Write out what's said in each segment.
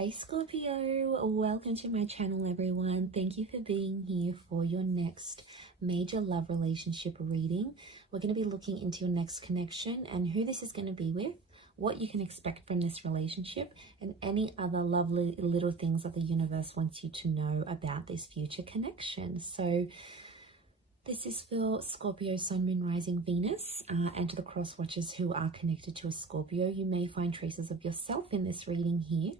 Hey Scorpio, welcome to my channel everyone. Thank you for being here for your next major love relationship reading. We're going to be looking into your next connection and who this is going to be with, what you can expect from this relationship, and any other lovely little things that the universe wants you to know about this future connection. So this is for Scorpio, Sun, Moon, Rising, Venus, and to the cross watchers who are connected to a Scorpio. You may find traces of yourself in this reading here.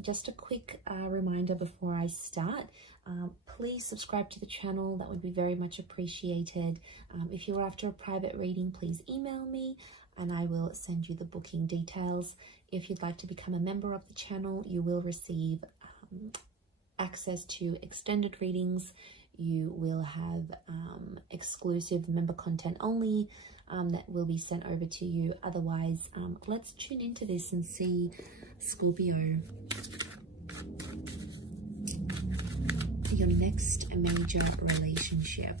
Just a quick reminder before I start, please subscribe to the channel. That would be very much appreciated. If you're after a private reading, please email me and I will send you the booking details. If you'd like to become a member of the channel, you will receive access to extended readings. You will have exclusive member content only that will be sent over to you. Otherwise, let's tune into this and see Scorpio, your next major relationship.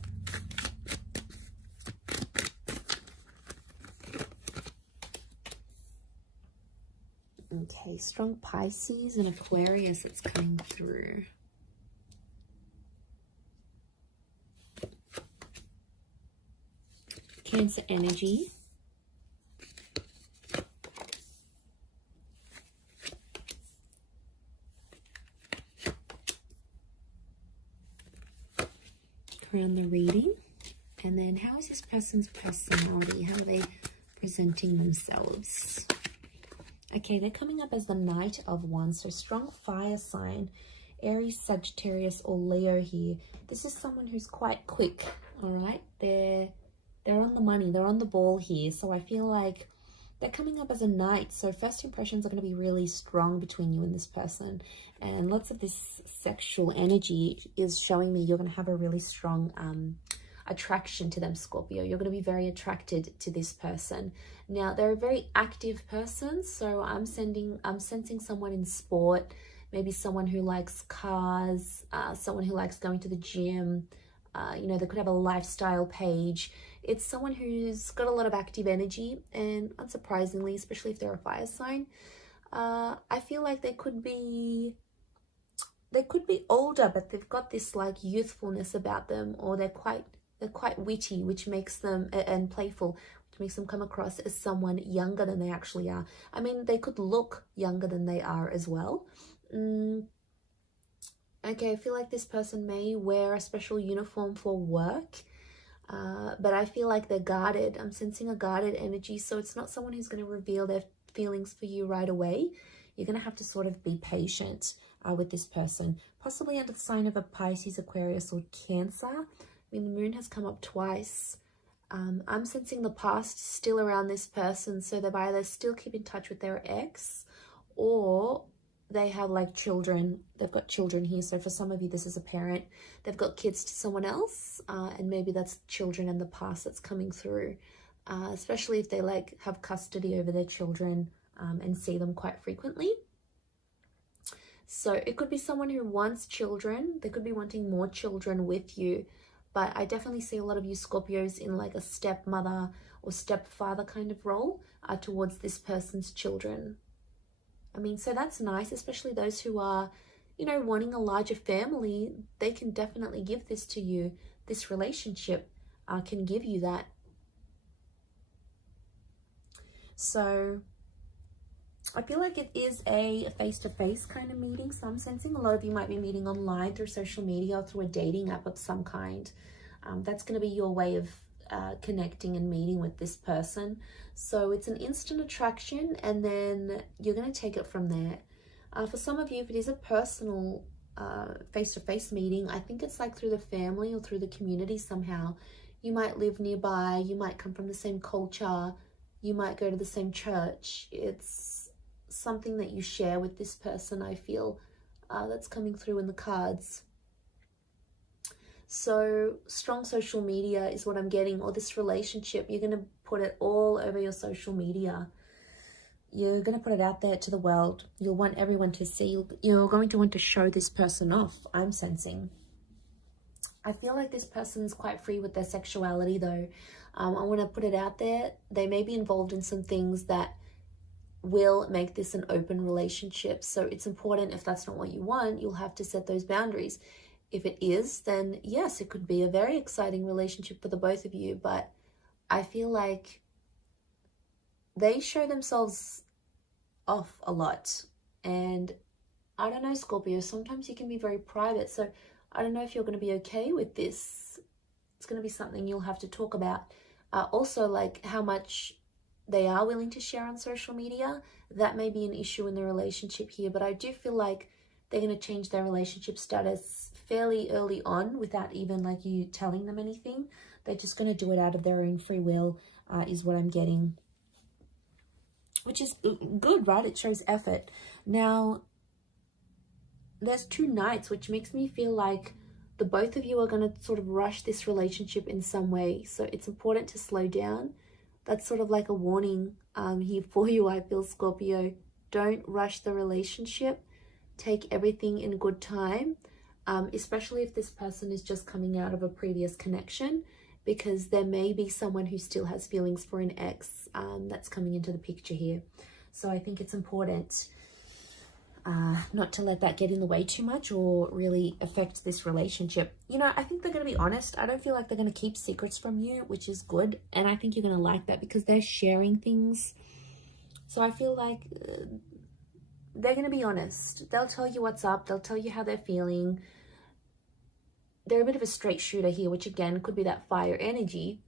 Okay, strong Pisces and Aquarius that's coming through. Cancer energy. Around the reading. And then how is this person's personality? How are they presenting themselves? Okay, they're coming up as the Knight of Wands. So strong fire sign. Aries, Sagittarius, or Leo here. This is someone who's quite quick, all right? They're on the money, they're on the ball here. So I feel like they're coming up as a knight. So first impressions are going to be really strong between you and this person. And lots of this sexual energy is showing me you're going to have a really strong attraction to them, Scorpio. You're going to be very attracted to this person. Now, they're a very active person. So I'm sensing someone in sport, maybe someone who likes cars, someone who likes going to the gym. You know, they could have a lifestyle page. It's someone who's got a lot of active energy, and unsurprisingly, especially if they're a fire sign, I feel like they could be older, but they've got this like youthfulness about them, or they're quite witty, which makes them, and playful, which makes them come across as someone younger than they actually are. I mean, they could look younger than they are as well. Okay, I feel like this person may wear a special uniform for work, but I feel like they're guarded. I'm sensing a guarded energy, so it's not someone who's going to reveal their feelings for you right away. You're going to have to sort of be patient with this person, possibly under the sign of a Pisces, Aquarius, or Cancer. I mean, the moon has come up twice. I'm sensing the past still around this person, so they've either still keep in touch with their ex, or they have like children. They've got children here. So for some of you, this is a parent. They've got kids to someone else, and maybe that's children in the past that's coming through, especially if they like have custody over their children and see them quite frequently. So it could be someone who wants children. They could be wanting more children with you, but I definitely see a lot of you Scorpios in like a stepmother or stepfather kind of role towards this person's children. I mean, so that's nice, especially those who are, you know, wanting a larger family. They can definitely give this to you. This relationship can give you that. So I feel like it is a face-to-face kind of meeting. So I'm sensing a lot of you might be meeting online through social media or through a dating app of some kind. That's going to be your way of connecting and meeting with this person. So it's an instant attraction, and then you're going to take it from there. For some of you, if it is a personal face-to-face meeting, I think it's like through the family or through the community somehow. You might live nearby, you might come from the same culture, you might go to the same church. It's something that you share with this person, I feel, that's coming through in the cards. So strong social media is what I'm getting, or this relationship, you're going to put it all over your social media. You're going to put it out there to the world. You'll want everyone to see. You're going to want to show this person off, I'm sensing. I feel like this person's quite free with their sexuality though. I want to put it out there. They may be involved in some things that will make this an open relationship. So it's important, if that's not what you want, you'll have to set those boundaries. If it is, then yes, it could be a very exciting relationship for the both of you. But I feel like they show themselves off a lot. And I don't know, Scorpio, sometimes you can be very private. So I don't know if you're going to be okay with this. It's going to be something you'll have to talk about. Also, like how much they are willing to share on social media. That may be an issue in the relationship here. But I do feel like they're going to change their relationship status fairly early on without even like you telling them anything. They're just going to do it out of their own free will, is what I'm getting. Which is good, right? It shows effort. Now, there's 2 knights, which makes me feel like the both of you are going to sort of rush this relationship in some way. So it's important to slow down. That's sort of like a warning here for you, I feel, Scorpio. Don't rush the relationship. Take everything in good time, especially if this person is just coming out of a previous connection, because there may be someone who still has feelings for an ex that's coming into the picture here. So I think it's important not to let that get in the way too much or really affect this relationship. You know, I think they're going to be honest. I don't feel like they're going to keep secrets from you, which is good. And I think you're going to like that because they're sharing things. So I feel like they're going to be honest. They'll tell you what's up. They'll tell you how they're feeling. They're a bit of a straight shooter here, which again could be that fire energy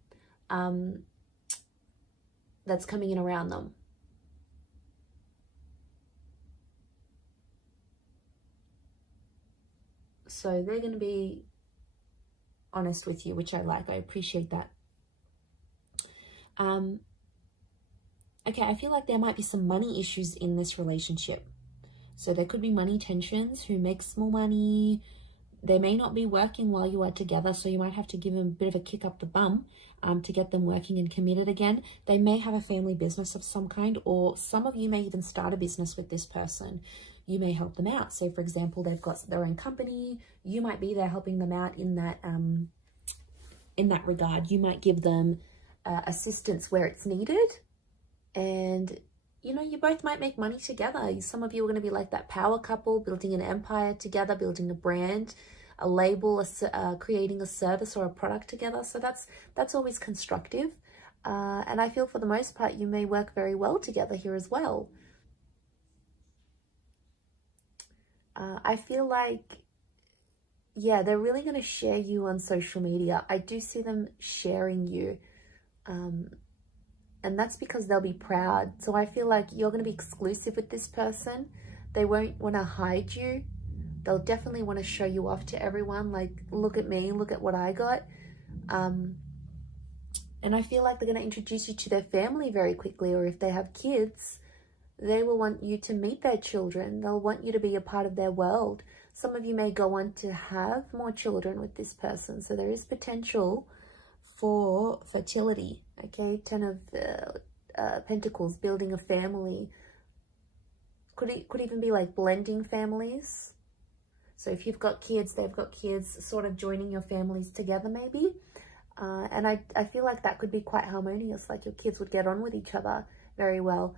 that's coming in around them. So they're going to be honest with you, which I like. I appreciate that. Okay, I feel like there might be some money issues in this relationship. So there could be money tensions. Who makes more money? They may not be working while you are together, so you might have to give them a bit of a kick up the bum to get them working and committed again. They may have a family business of some kind, or some of you may even start a business with this person. You may help them out. So, for example, they've got their own company. You might be there helping them out in that regard. You might give them assistance where it's needed, and you know, you both might make money together. Some of you are going to be like that power couple, building an empire together, building a brand, a label, creating a service or a product together. So that's always constructive. And I feel for the most part, you may work very well together here as well. I feel like, yeah, they're really going to share you on social media. I do see them sharing you. And that's because they'll be proud. So I feel like you're going to be exclusive with this person. They won't want to hide you. They'll definitely want to show you off to everyone. Like, look at me, look at what I got. And I feel like they're going to introduce you to their family very quickly. Or if they have kids, they will want you to meet their children. They'll want you to be a part of their world. Some of you may go on to have more children with this person. So there is potential for fertility. Okay, 10 of Pentacles, building a family. Could even be like blending families. So if you've got kids, they've got kids, sort of joining your families together maybe. And I feel like that could be quite harmonious, like your kids would get on with each other very well.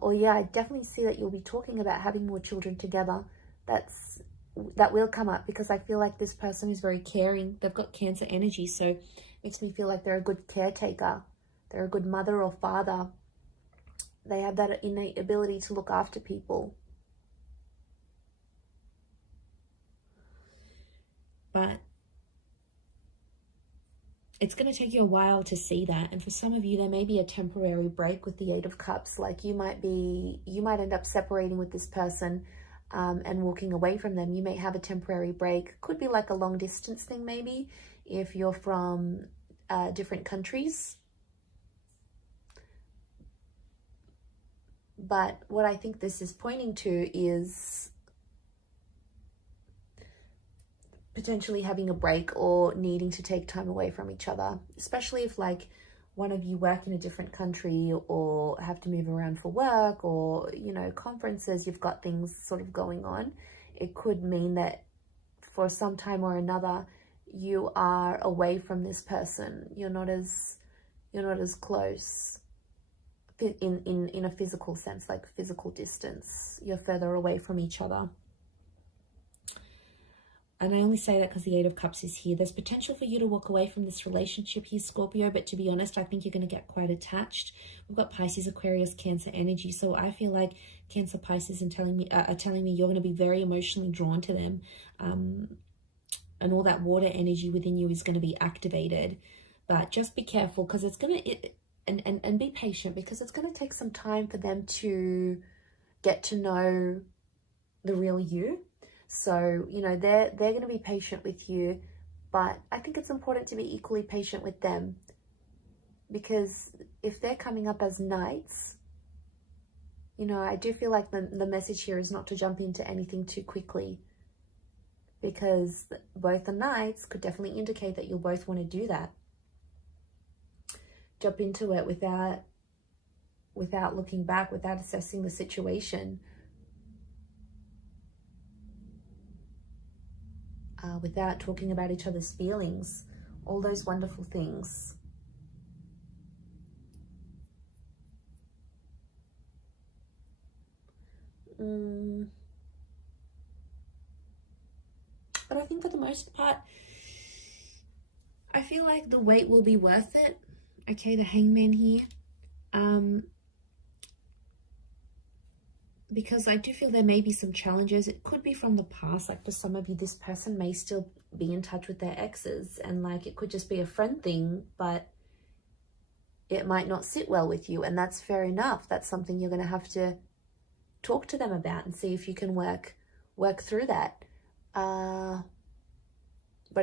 Or yeah, I definitely see that you'll be talking about having more children together. That will come up because I feel like this person is very caring. They've got Cancer energy, so it makes me feel like they're a good caretaker. They're a good mother or father. They have that innate ability to look after people. But it's going to take you a while to see that. And for some of you, there may be a temporary break with the 8 of Cups. Like you might end up separating with this person and walking away from them. You may have a temporary break. Could be like a long distance thing maybe, if you're from different countries. But what I think this is pointing to is potentially having a break or needing to take time away from each other, especially if like one of you work in a different country or have to move around for work or, you know, conferences, you've got things sort of going on. It could mean that for some time or another, you are away from this person. You're not as close. in a physical sense, like physical distance. You're further away from each other. And I only say that because the Eight of Cups is here. There's potential for you to walk away from this relationship here, Scorpio, but to be honest, I think you're going to get quite attached. We've got Pisces, Aquarius, Cancer energy. So I feel like Cancer, Pisces are telling me you're going to be very emotionally drawn to them. And all that water energy within you is going to be activated. But just be careful, because it's going to... And be patient, because it's going to take some time for them to get to know the real you. So, you know, they're going to be patient with you, but I think it's important to be equally patient with them, because if they're coming up as knights, you know, I do feel like the message here is not to jump into anything too quickly, because both the knights could definitely indicate that you'll both want to do that. Jump into it without looking back, without assessing the situation. Without talking about each other's feelings, all those wonderful things. But I think for the most part, I feel like the wait will be worth it. Okay, the Hangman here. Because I do feel there may be some challenges. It could be from the past. Like for some of you, this person may still be in touch with their exes, and like it could just be a friend thing, but it might not sit well with you, and that's fair enough. That's something you're going to have to talk to them about and see if you can work through that. But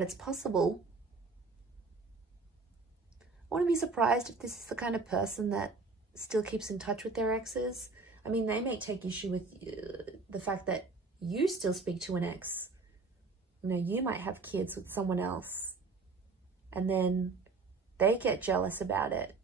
it's possible. I wouldn't be surprised if this is the kind of person that still keeps in touch with their exes. I mean, they may take issue with the fact that you still speak to an ex. You know, you might have kids with someone else, and then they get jealous about it.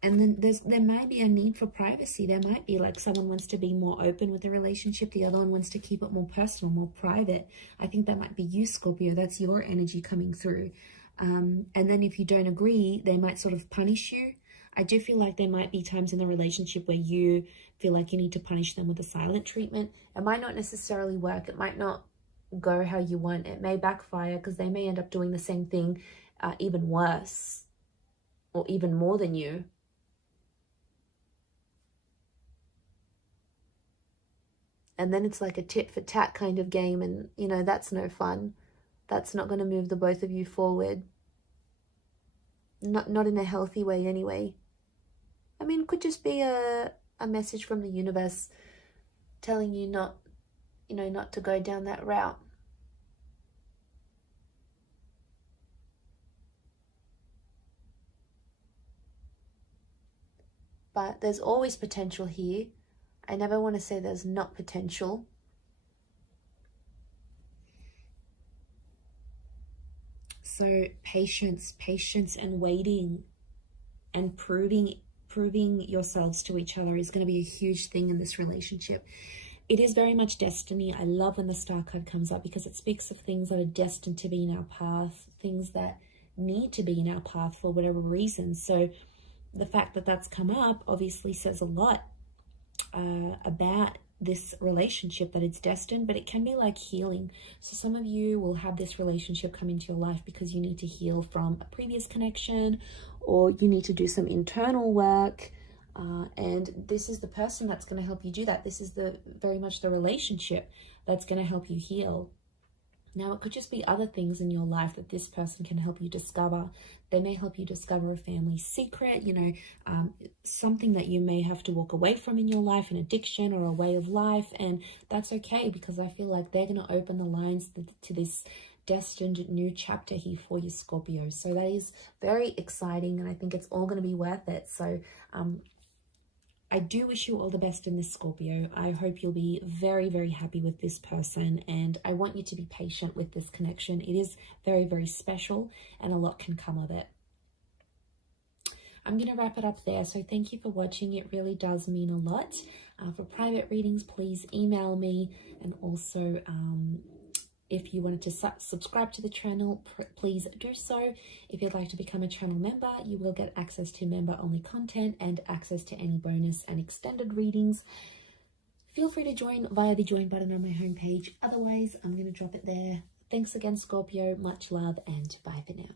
And then there might be a need for privacy. There might be like someone wants to be more open with the relationship. The other one wants to keep it more personal, more private. I think that might be you, Scorpio. That's your energy coming through. And then if you don't agree, they might sort of punish you. I do feel like there might be times in the relationship where you feel like you need to punish them with a silent treatment. It might not necessarily work. It might not go how you want. It may backfire, because they may end up doing the same thing, even worse, or even more than you. And then it's like a tit for tat kind of game, and, you know, that's no fun. That's not going to move the both of you forward. Not in a healthy way anyway. I mean, it could just be a message from the universe telling you not to go down that route. But there's always potential here. I never want to say there's not potential. So patience and waiting and proving yourselves to each other is going to be a huge thing in this relationship. It is very much destiny. I love when the Star card comes up, because it speaks of things that are destined to be in our path, things that need to be in our path for whatever reason. So the fact that that's come up obviously says a lot about this relationship, that it's destined. But it can be like healing. So some of you will have this relationship come into your life because you need to heal from a previous connection, or you need to do some internal work, and this is the person that's going to help you do that. This is very much the relationship that's going to help you heal. Now, it could just be other things in your life that this person can help you discover. They may help you discover a family secret, something that you may have to walk away from in your life, an addiction or a way of life. And that's okay, because I feel like they're going to open the lines to this destined new chapter here for you, Scorpio. So that is very exciting, and I think it's all going to be worth it. So I do wish you all the best in this, Scorpio. I hope you'll be very, very happy with this person, and I want you to be patient with this connection. It is very, very special, and a lot can come of it. I'm going to wrap it up there. So thank you for watching. It really does mean a lot. For private readings, please email me, and also If you wanted to subscribe to the channel, please do so. If you'd like to become a channel member, you will get access to member-only content and access to any bonus and extended readings. Feel free to join via the join button on my homepage. Otherwise, I'm going to drop it there. Thanks again, Scorpio. Much love and bye for now.